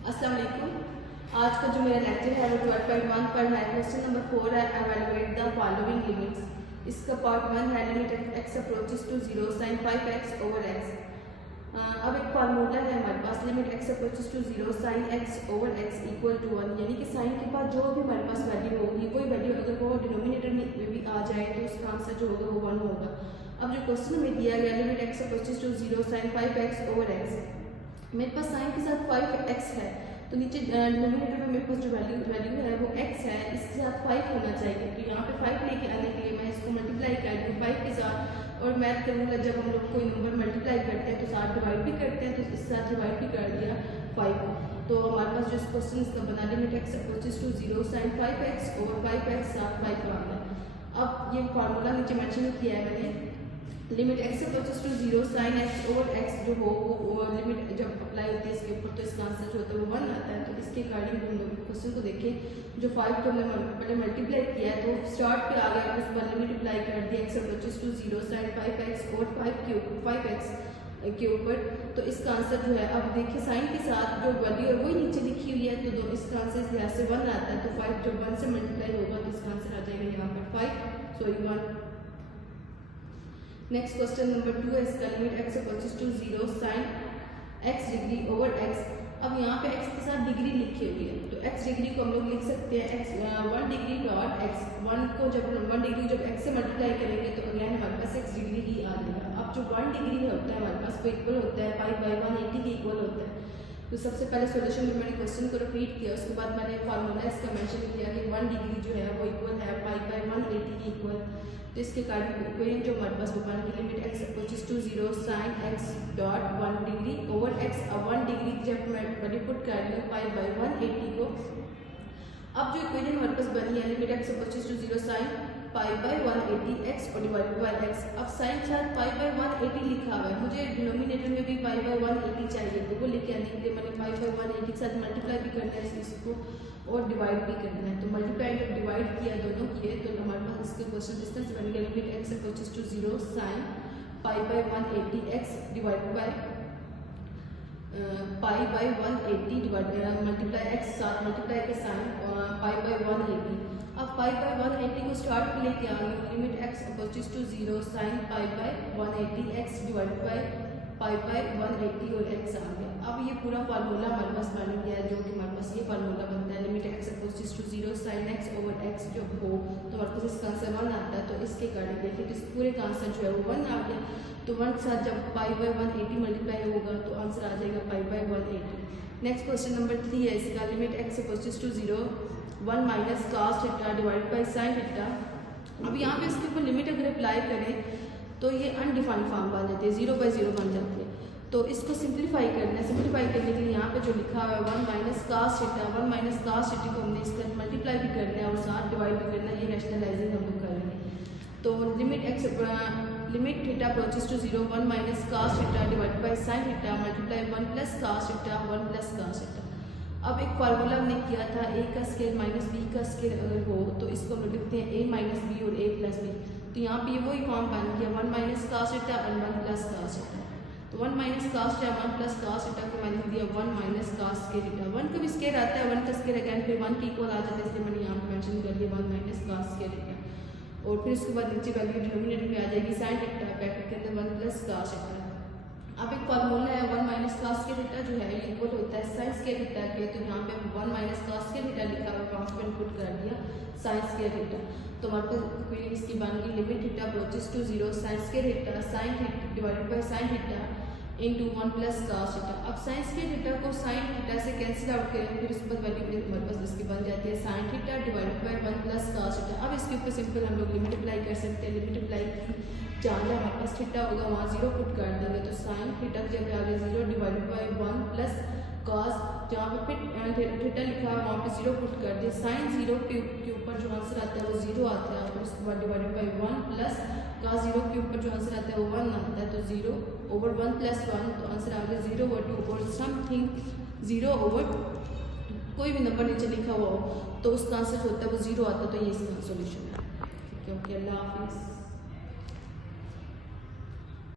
अस्सलाम वालेकुम। आज का जो मेरा लेक्चर है वो 12.1 पर है। क्वेश्चन नंबर 4 है, एवेलुएट द फॉलोइंग लिमिट्स। इसका पार्ट 1 है, limit x approaches to 0 sin 5x over x। अब एक फार्मूला है हमारे पास, limit x approaches to 0 sin x over x equal to 1, यानी कि साइन के बाद जो भी हमारे पास वैल्यू होगी, कोई वैल्यू अगर वो डिनोमिनेटर में भी आ जाए तो उसका आंसर जो होगा वो 1 होगा। अब जो क्वेश्चन हमें दिया गया, limit x approaches to 0 sin 5x over x, मेरे पास साइन के साथ 5x है, तो नीचे डिनोमिनेटर में मेरे पास जो वैल्यू है वो x है, इसके साथ 5 होना चाहिए। तो यहाँ पे 5 लेके आने के लिए मैं इसको मल्टीप्लाई कर दूँ 5 के साथ, और मैथ करूँगा जब हम लोग कोई नंबर मल्टीप्लाई करते हैं तो साथ डिवाइड भी करते हैं, तो इसके साथ डिवाइड भी कर दिया 5 को। तो हमारे पास जो इस क्वेश्चन इसका बना, limit x approaches to 0 sin 5x over 5x साथ 5 का है। अब ये फार्मूला नीचे मेंशन किया है मैंने, limit x approaches to 0 sin x over x जो हो वो लिमिट जब अप्लाई होती है इसके ऊपर तो इसका आंसर जो होता है वो 1 आता है। तो इसके अकॉर्डिंग हम लोग क्वेश्चन को देखें, जो 5 को हमने पहले मल्टीप्लाई किया है तो स्टार्ट पे आ गया, उस पर लिमिट अप्लाई कर दिया x approaches to 0 sin 5x और 5x के ऊपर, तो इसका आंसर जो है, अब देखिए साइन के साथ जो वैल्यू है वही नीचे लिखी हुई है, तो दो इसका आंसर इस लिहाज से 1 आता है। तो 5 जब 1 से मल्टीप्लाई होगा तो इसका आंसर आ जाएगा यहाँ पर 1। नेक्स्ट क्वेश्चन नंबर 2 है, इसका limit x approaches to 0 sin x degree over x। अब यहाँ पे x के साथ डिग्री लिखी हुई है, तो x डिग्री को हम लोग लिख सकते हैं x 1 डिग्री डॉट x। 1 को जब 1 डिग्री जब x से मल्टीप्लाई करेंगे तो अगेन हमारे पास x डिग्री ही आ जाएगा। अब जो 1 डिग्री होता है हमारे पास वो इक्वल होता है पाई बाई 180 के इक्वल होता है। तो सबसे पहले सॉल्यूशन में मैंने क्वेश्चन को रिपीट किया, उसके बाद मैंने फार्मूला इसका मेंशन किया कि 1 डिग्री जो है वो इक्वल है पाई बाई 180 के इक्वल। तो इसके कारण इक्वेशन जो हमारे पास बना की, limit x approaches to 0 sin x dot 1 degree over x। अब 1 डिग्री जब मैं वैल्यू पुट कर रही हूँ पाई बाई 180 को, अब जो इक्वेशन हमारे पास बनी है, limit x approaches to 0 sin pi by 180 x और डिवाइडेड बाय x। अब साइन के साथ पाई बाई 180 लिखा हुआ है, मुझे डिनोमिनेटर में भी पाई बाई 180 चाहिए, तो वो लेके आने के लिए मैंने पाई बाई 180 के साथ मल्टीप्लाई भी करना है इसको और डिवाइड भी करना है। तो मल्टीप्लाई जब डिवाइड किया दोनों किए तो हमारे पास इसके क्वेश्चन डिस्टेंस बन गया, limit x approaches to 0 sin pi by 180 x divided by pi by 180 divide multiply x साथ मल्टीप्लाई के साइन पाई बाई 180। अब पाई बाई 180 को स्टार्ट पे लेके आ गई, limit x approaches to 0 sin pi by 180 x divided by pi by 180 और x आ गया। अब ये पूरा फार्मूला हमारे पास बन गया है, जो कि हमारे पास ये फार्मूला बनता है, limit x approaches to 0 sin x over x जब हो तो हमारे पास इसका आंसर 1 आता है। तो इसके कारण देखिए तो इस पूरे का आंसर जो है वो 1 आ गया। तो 1 के साथ जब पाई बाई 180 मल्टीप्लाई होगा तो आंसर आ जाएगा pi by 180। Next question number 3 है, इसका limit x approaches to 0 1 minus cos theta divided by sin theta. अब यहाँ पे इसके ऊपर लिमिट अगर अप्लाई करें तो ये अनडिफाइंड फॉर्म बन जाती है, 0 बाई 0 बन जाती है। तो इसको सिंप्लीफाई करना है, सिंप्लीफाई करने के लिए यहाँ पे जो लिखा हुआ है 1 minus cos theta, 1 minus cos theta को हमने इसका मल्टीप्लाई भी करना है और साथ डिवाइड भी करना है, ये रैशनलाइजिंग हम लोग करेंगे। तो limit theta approaches to 0 1 minus cos theta divided by sin theta multiply 1 plus cos theta 1 plus cos theta. अब एक फार्मूला हमने किया था a का स्केयर माइनस b का स्केयर अगर हो तो इसको हम लोग लिखते हैं a माइनस बी और a प्लस बी। तो यहाँ पे वही फॉर्म बन गया 1 माइनस cos थीटा और 1 प्लस cos थीटा। तो 1 minus cos theta 1 plus cos theta को मैंने दिया 1 माइनस cos स्केयर थीटा। 1 का भी स्केयर आता है, 1 का स्केयर अगेन फिर 1 के इक्वल आ जाता है, इसलिए मैंने यहाँ पे मेंशन कर दिया 1 माइनस cos स्केयर थीटा। और फिर उसके बाद नीचे वैल्यू डिनोमिनेटर में आ जाएगी sin थीटा, ब्रैकेट के अंदर 1 प्लस cos थीटा। अब एक फार्मूला है 1 माइनस cos स्केयर थीटा जो है इक्वल होता है sin स्केयर थीटा के। तो यहाँ पे 1 माइनस cos स्केयर थीटा लिखा हुआ, कॉन्स्टेंट पुट कर दिया sin स्केयर थीटा। तो हमारे पास इक्वेशन इसकी बन गई, limit theta approaches to 0 sin square theta sin theta divided by sin theta into 1 plus cos theta. अब sin स्केयर थीटा को sin थीटा से कैंसिल आउट करें, फिर उसके बाद वैल्यू हमारे पास इसकी बन जाती है sin theta divided bye 1 plus cos theta. अब इसके ऊपर सिंपल हम लोग लिमिट अप्लाई कर सकते हैं, लिमिट अप्लाई जहाँ जहाँ हमारे पास थीटा होगा वहाँ 0 पुट कर देंगे, तो sin थीटा की जगह आ गया 0 डिवाइडेड बाय 1 प्लस cos, जहाँ पे फिर थीटा लिखा है वहाँ पे 0 पुट कर दिया। sin 0 के ऊपर जो आंसर आता है वो 0 आता है, और उसके बाद डिवाइडेड बाय 1 प्लस cos 0 के ऊपर जो आंसर आता है वो 1 आता है, तो 0 ओवर 1 प्लस 1, तो आंसर आ गया 0 ओवर 2 और समथिंग 0 ओवर कोई भी नंबर नीचे लिखा हुआ हो तो उसका आंसर होता है वो 0 आता है। तो ये इसका सोल्यूशन है। ओके, अल्लाह हाफिज़।